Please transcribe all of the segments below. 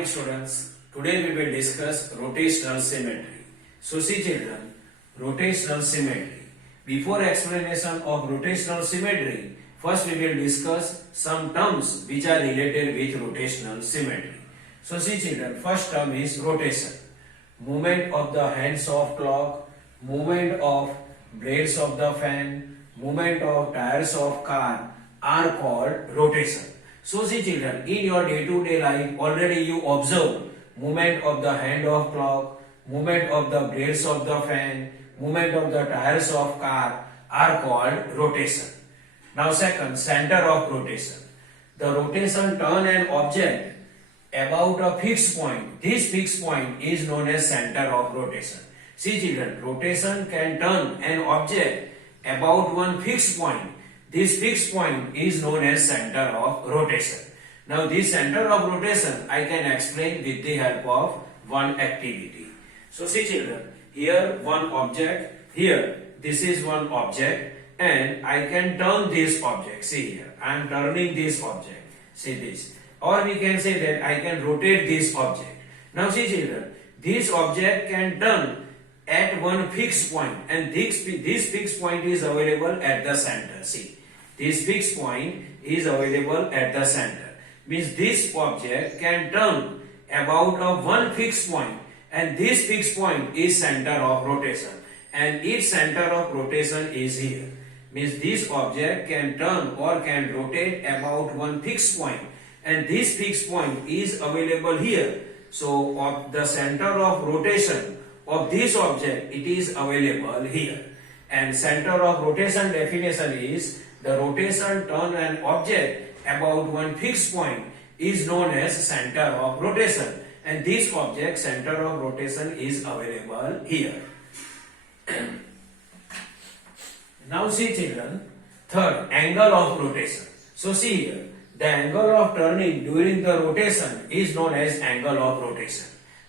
morning students. Today we will discuss rotational symmetry. So see children, rotational symmetry. Before explanation of rotational symmetry, first we will discuss some terms which are related with rotational symmetry. So see children, first term is rotation. Movement of the hands of clock, movement of blades of the fan, movement of tires of car are called rotation. So see children, in your day-to-day life already you observe movement of the hand of clock, movement of the blades of the fan, movement of the tires of car are called rotation. Now second, center of rotation. The rotation turn an object about a fixed point. This fixed point is known as center of rotation. See children, rotation can turn an object about one fixed point. This fixed point is known as center of rotation. Now this center of rotation I can explain with the help of one activity. So see children, here one object, here this is one object and I can turn this object. See here, I am turning this object. See this. Or we can say that I can rotate this object. Now see children, this object can turn at one fixed point and this fixed point is available at the center. See, this fixed point is available at the center. Means this object can turn about a one fixed point and this fixed point is center of rotation and its center of rotation is here. Means this object can turn or can rotate about one fixed point and this fixed point is available here. So of the center of rotation of this object, it is available here. And center of rotation definition is the rotation turn an object about one fixed point is known as center of rotation and this object center of rotation is available here. Now see children, third, angle of rotation. So see here, the angle of turning during the rotation is known as angle of rotation.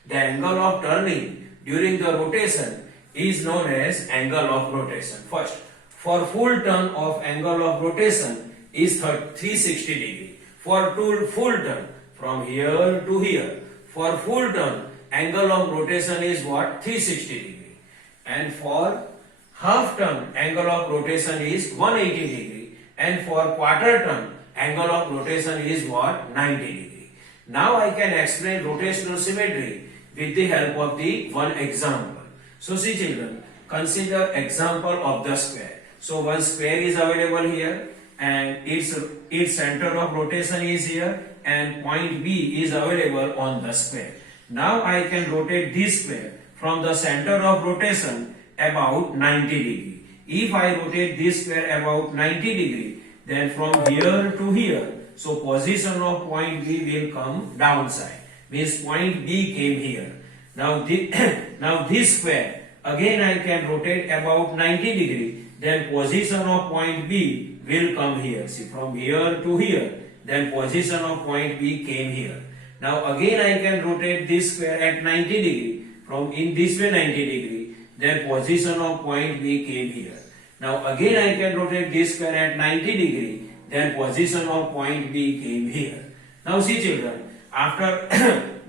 The angle of turning during the rotation is known as angle of rotation. First, for full turn of angle of rotation is 360 degree. For full turn from here to here, for full turn angle of rotation is what? 360 degree. And for half turn angle of rotation is 180 degree. And for quarter turn angle of rotation is what? 90 degree. Now I can explain rotational symmetry with the help of the one example. So see children, consider example of the square. So one square is available here and its center of rotation is here and point B is available on the square. Now I can rotate this square from the center of rotation about 90 degree. If I rotate this square about 90 degree, then from here to here, so position of point B will come downside. Means point B came here. Now this square, again I can rotate about 90 degree, then position of point B will come here. See, from here to here, then position of point B came here. Now again I can rotate this square at 90 degree, from in this way 90 degree, then position of point B came here. Now again I can rotate this square at 90 degree, then position of point B came here. Now see children, after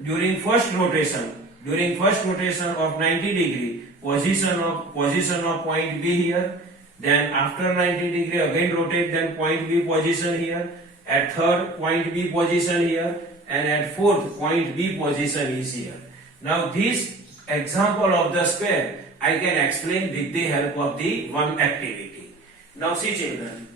during first rotation of 90 degree, position of point B here, then after 90 degree again rotate, then point B position here, at third point B position here, and at fourth point B position is here. Now this example of the square I can explain with the help of the one activity. Now see children,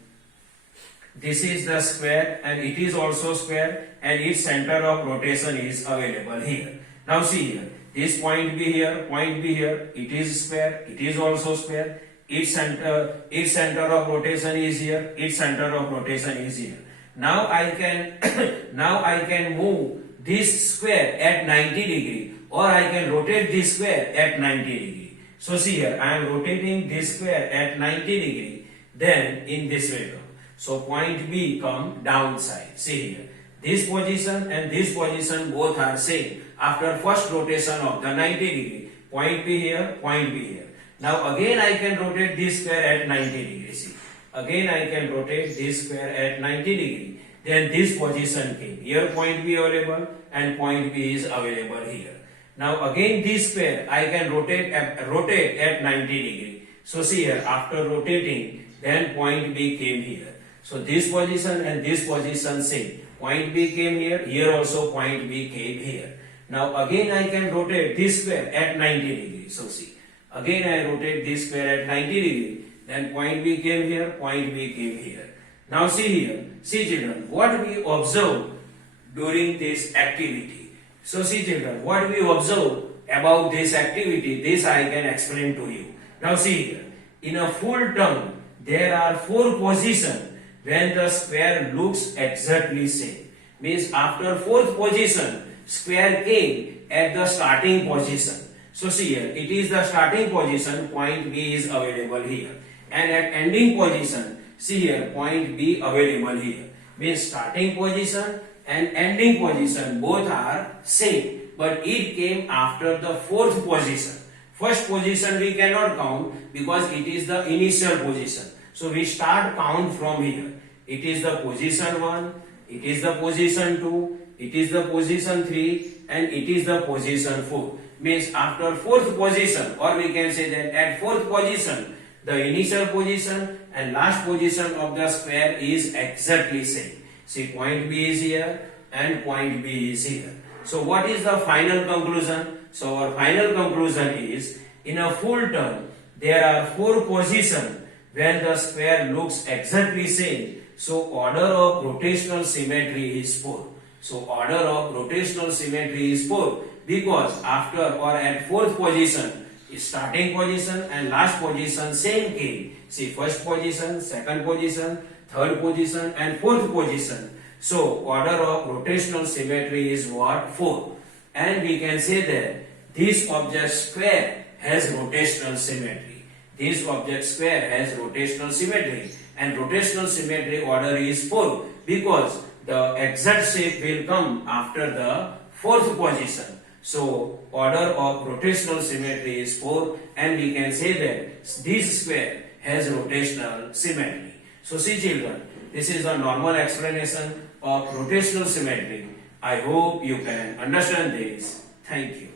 this is the square and it is also square and its center of rotation is available here. Now see here, this point B here, it is square, it is also square, its center of rotation is here, its center of rotation is here. Now I can move this square at 90 degree or I can rotate this square at 90 degree. So see here, I am rotating this square at 90 degree, then in this way come. So point B come downside. See here, this position and this position both are same after first rotation of the 90 degree. Point B here, point B here. Now again I can rotate this square at 90 degree. See, again I can rotate this square at 90 degree. then this position came. Here point B available and point B is available here. Now again this square I can rotate at 90 degree. So see here, after rotating, then point B came here. So this position and this position same. Point B came here, here also point B came here. Now again I can rotate this square at 90 degree. So see, again I rotate this square at 90 degree, then point B came here, point B came here. Now see here, see children, what we observe during this activity. So see children, what we observe about this activity, this I can explain to you. Now see here, in a full term, there are 4 positions when the square looks exactly same. Means after 4th position, square came at the starting position. So see here, it is the starting position, point B is available here. And at ending position, see here, point B available here. Means starting position and ending position both are same, but it came after the 4th position. First position we cannot count because it is the initial position. So we start count from here. It is the position 1, it is the position 2, it is the position 3 and it is the position 4. Means after 4th position, or we can say that at 4th position, the initial position and last position of the square is exactly same. See, point B is here and point B is here. So what is the final conclusion? So our final conclusion is, in a full term, there are 4 positions when the square looks exactly same. So order of rotational symmetry is 4. So order of rotational symmetry is 4 because after or at 4th position, starting position and last position same came. See, first position, second position, third position and 4th position. So order of rotational symmetry is what? 4. And we can say that this object square has rotational symmetry. This object square has rotational symmetry, and rotational symmetry order is 4 because the exact shape will come after the 4th position. So order of rotational symmetry is 4, and we can say that this square has rotational symmetry. So see children, this is a normal explanation of rotational symmetry. I hope you can understand this. Thank you.